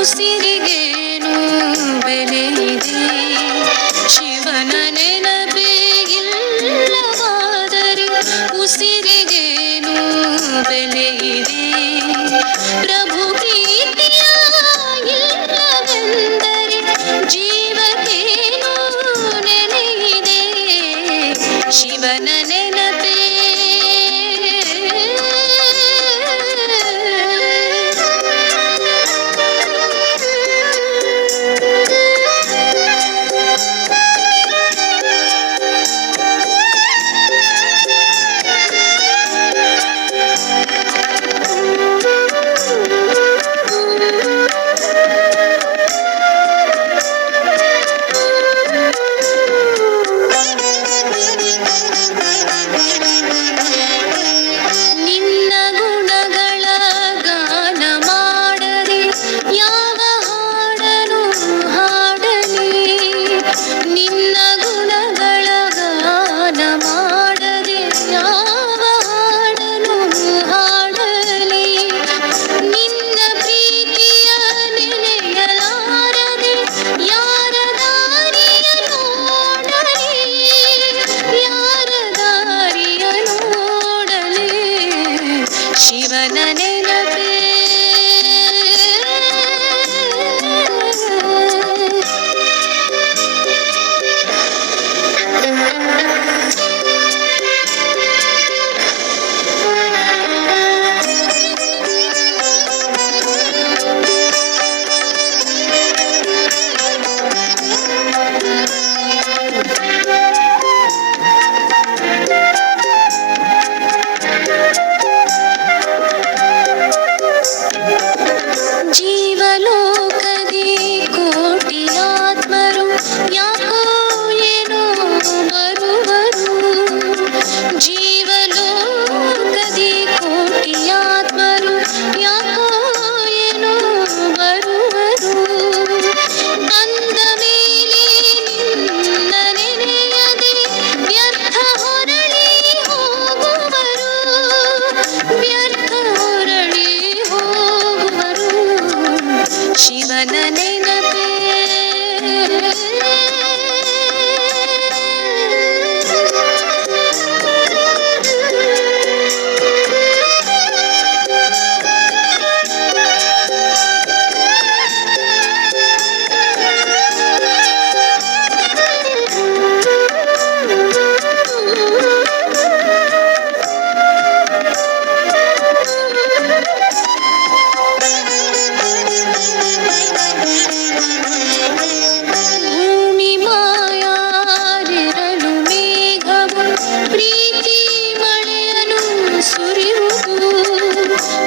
ಉಸಿರಿಗೇನು ಬೆಲೆ ಇದೆ? ಶಿವನ ನೆನಪೇ ಇಲ್ಲವಾದರೆ ಉಸಿರಿಗೇನು ಬೆಲೆ ಇದೆ? ಪ್ರಭು ಪ್ರೀತಿಯ ಇಲ್ಲವೆಂದರೆ ಜೀವಕ್ಕೇನು ನೆಲೆ ಇದೆ? ಶಿವನ ನೆನಪೇ ನಿನ್ನ ಗುಣಗಳ ಗಾನ ಮಾಡದೆ ಯಾವ ಹಾಡನು ಹಾಡಲಿ? ನಿನ್ನ ಗುಣಗಳ ಗಾನ ಮಾಡದೆ ಯಾವ ಹಾಡನು ಹಾಡಲಿ? ನಿನ್ನ ಪ್ರೀತಿಯ ನೆನೆಯಲಾರದೆ ಯಾರ ದಾರಿಯ ನೋಡಲಿ? ಯಾರ ದಾರಿಯ ನೋಡಲಿ? ಶಿವನ ನೆನಪೇ ಜೀವಲೋಕದಿ ಕೋಟಿ ಆತ್ಮರು ಯಾಕೋ ಏನೋ ಬರುವರು. ಜೀವಲೋಕದಿ ಕೋಟಿ ಆತ್ಮರು ಯಾಕೋ ಏನೋ ಬರುವರು. ಅಂದ ಮೇಲೆ ನಿನ್ನ ನೆನೆಯದೆ ವ್ಯರ್ಥ ಹೊರಳಿ ಹೋಗುವರು. ವ್ಯರ್ಥ ಹೊರಳಿ ಹೋಗುವರು. ಶಿವನ ನೆನಪೇ ಭೂಮಿ ಮಾಯಾರಿರಲು ಮೇಘವು ಪ್ರೀತಿ ಮಳೆಯನ್ನು ಸುರಿಯುವುದು.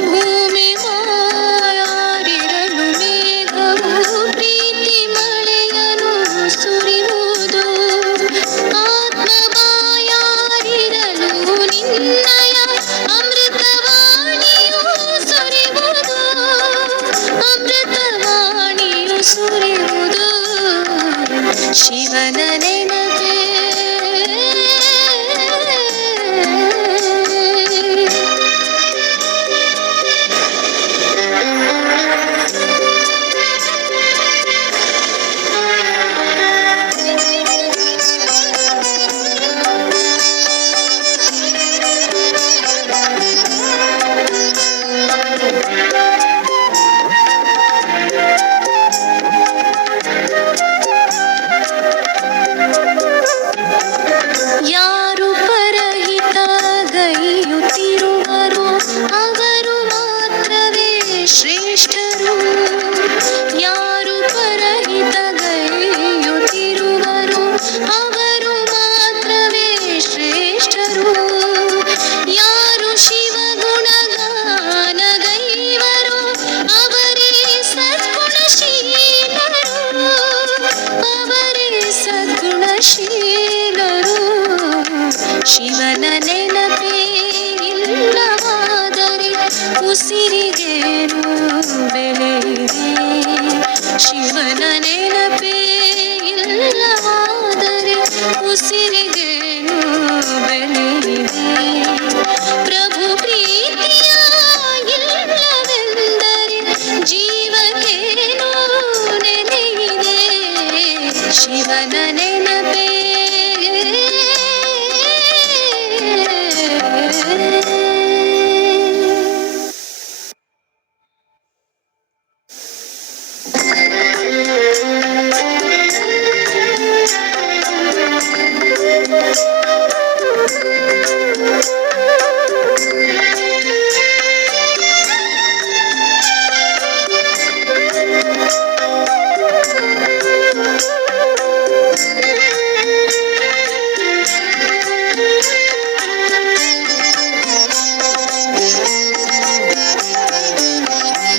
ಭೂಮಿ ಮಾಯಾರಿರಲು ಮೇಘವು ಪ್ರೀತಿ ಮಳೆಯನ್ನು ಸುರಿಯುವುದು. ಆತ್ಮ ಮಾಯಾರಿರಲು ನಿನ್ನಯ ಅಮೃತವಾಣಿಯು ಸುರಿಯುವುದು. ಅಮೃತವಾಣಿಯು ಸುರಿಯುವುದು. ಶಿವನ ನೆನಪೇ ಯಾರು ಪರಹಿತ ಗೈಯುತ್ತಿರುವರೋ ಅವರು ಮಾತ್ರವೇ ಶ್ರೇಷ್ಠರು. ಯಾರು ಪರಹಿತ ಗೈಯುತ್ತಿರುವರೋ ಅವರು ಮಾತ್ರವೇ ಶ್ರೇಷ್ಠರು. ಯಾರು ಶಿವಗುಣಗಾನ ಗೈವರೋ ಅವರೇ ಸದ್ಗುಣಶೀಲರು. ಅವರೇ ಸದ್ಗುಣಶೀಲರು. ಶಿವನ ನೆನಪೇ ಇಲ್ಲವಾದರೆ ಉಸಿರಿಗೇನು ಬೆಲೆ ಇದೆ? ಶಿವನ ನೆನಪೇ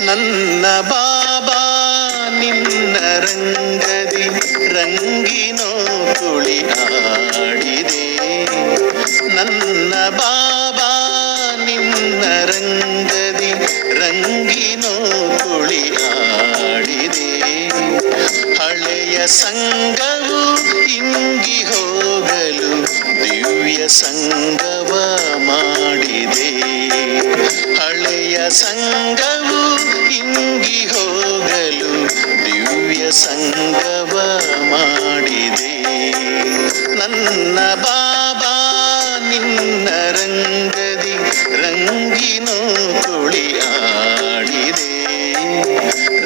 ನನ್ನ ಬಾಬಾ ನಿನ್ನ ರಂಗದಿ ರಂಗಿನೋ ತುಳಿ ಆಡಿದೆ. ನನ್ನ ಬಾಬಾ ನಿನ್ನ ರಂಗದಿ ರಂಗಿನೋ ತುಳಿ ಆಡಿದೆ. ಹಳೆಯ ಸಂಗವು ಇಂಗಿ ಹೋಗಲು ದಿವ್ಯ ಸಂಗವ ಮಾಡಿದೆ. ಹಳೆಯ ಸಂಗವು ಇಂಗಿ ಹೋಗಲು ದಿವ್ಯ ಸಂಗವ ಮಾಡಿದೆ. ನನ್ನ ಬಾಬಾ ನಿನ್ನ ರಂಗದಿ ರಂಗಿನೋ ತುಳಿ ಆಡಿದೆ.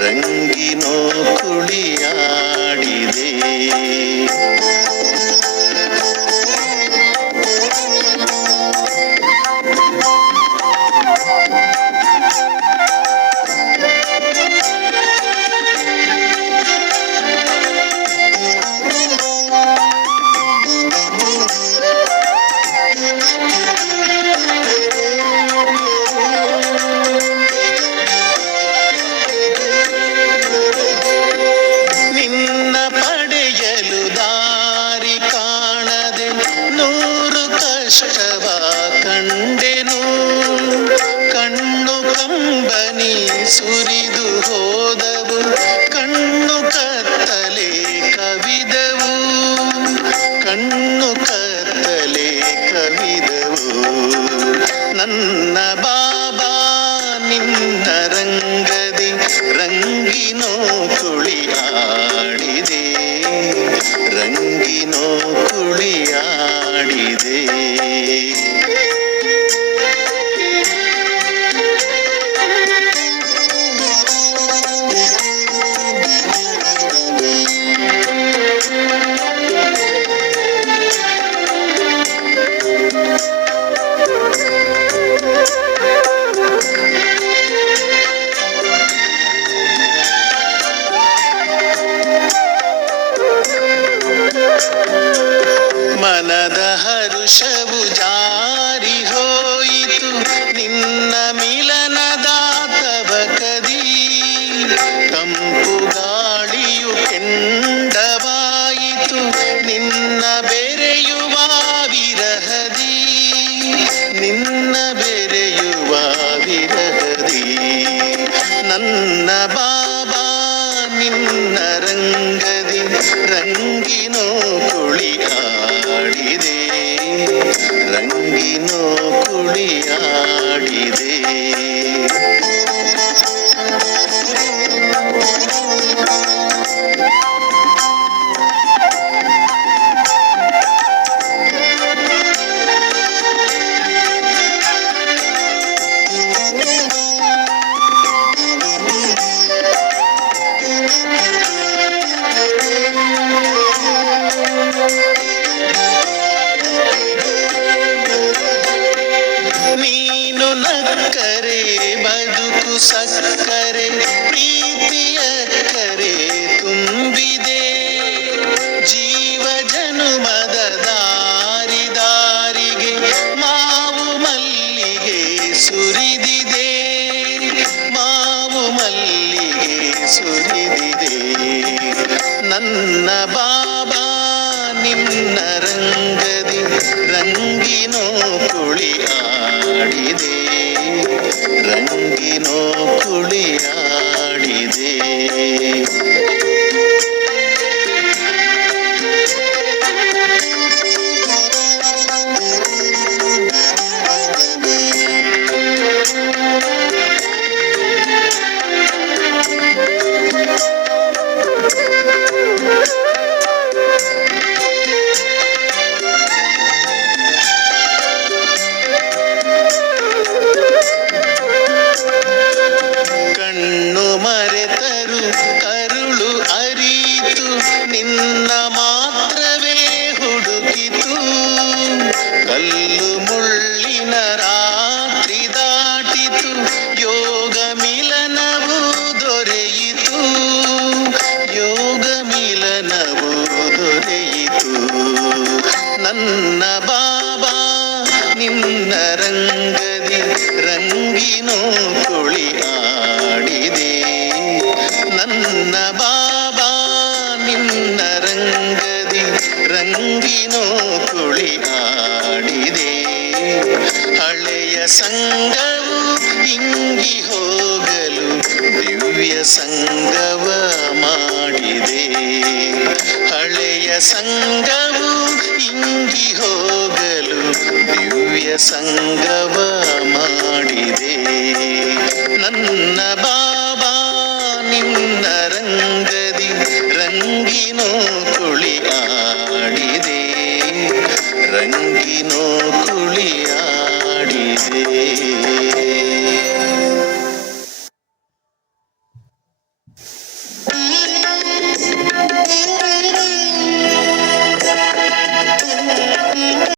ರಂಗಿನೋ ಕುಳಿಯಾಡಿದೆ. ನಿನ್ನ ಪಡೆಯಲು ದಾರಿ ಕಾಣದೆ ನೂರು ಕಷ್ಟವ ಕಂಡೆನು. ಕಣ್ಣು ಕಂಬನಿ ಸುರಿದು ಹೋದವು, ಕಣ್ಣು ಕತ್ತಲೆ ಕವಿದವು. ಕಣ್ಣು ಕತ್ತಲೆ ಕವಿದವು. ನನ್ನ ಬಾಬಾ ನಿನ್ನ ರಂಗದಿ ರಂಗಿನೋ ತುಳಿ ಆಡಿದೆ. ರಂಗಿನೋ ಕುಳಿಯಾಡಿದೆ. ಮನದ ಹರುಷವು ಜಾರಿ ಹೋಯಿತು ನಿನ್ನ ಮಿಲನದ ತವಕದಿ. ತಂಪು ಗಾಳಿಯು ಕೆಂಡವಾಯಿತು ನಿನ್ನ ಬೆರೆಯುವ ವಿರಹದಿ. ನಿನ್ನ ಬೆರೆಯುವ ವಿರಹದಿ. ನನ್ನ ಬಾಬಾ ನಿನ್ನ ರಂಗದಿ ರಂಗಿನೋ ಕುಳಿ ಆಡಿದೆ. ರಂಗಿನೋ ಕುಳಿಯಾಡಿದೆ. ನೀನು ನಕ್ಕರೆ ಬದುಕು ಸಕ್ಕರೆ ಪ್ರೀತಿಯ ಕರೆ ತುಂಬಿದೆ. ಜೀವ ಜನುಮದ ದಾರಿ ದಾರಿಗೆ ಮಾವು ಮಲ್ಲಿಗೆ ಸುರಿದಿದೆ. ಮಾವು ಮಲ್ಲಿಗೆ ಸುರಿದಿದೆ. ನನ್ನ ಬಾಬಾ ನಿನ್ನ ರಂಗದಿ ರಂಗಿನೋ ಕುಳಿ ಆಡಿದೆ. ರಂಗಿನೋ ಕುಳಿಯಾಡಿದೆ. ಸಂಗವು ಇಂಗಿ ಹೋಗಲು ದಿವ್ಯ ಸಂಗವ ಮಾಡಿದೆ. ಹಳೆಯ ಸಂಗವು ಇಂಗಿ ಹೋಗಲು ದಿವ್ಯ ಸಂಗವ ಮಾಡಿದೆ. ನನ್ನ ಬಾಬಾ ನಿನ್ನ ರಂಗದಿ ರಂಗಿನೋ ಕುಳಿ ಆಡಿದೆ, ರಂಗಿನೋ ಕುಳಿ ಆಡಿದೆ.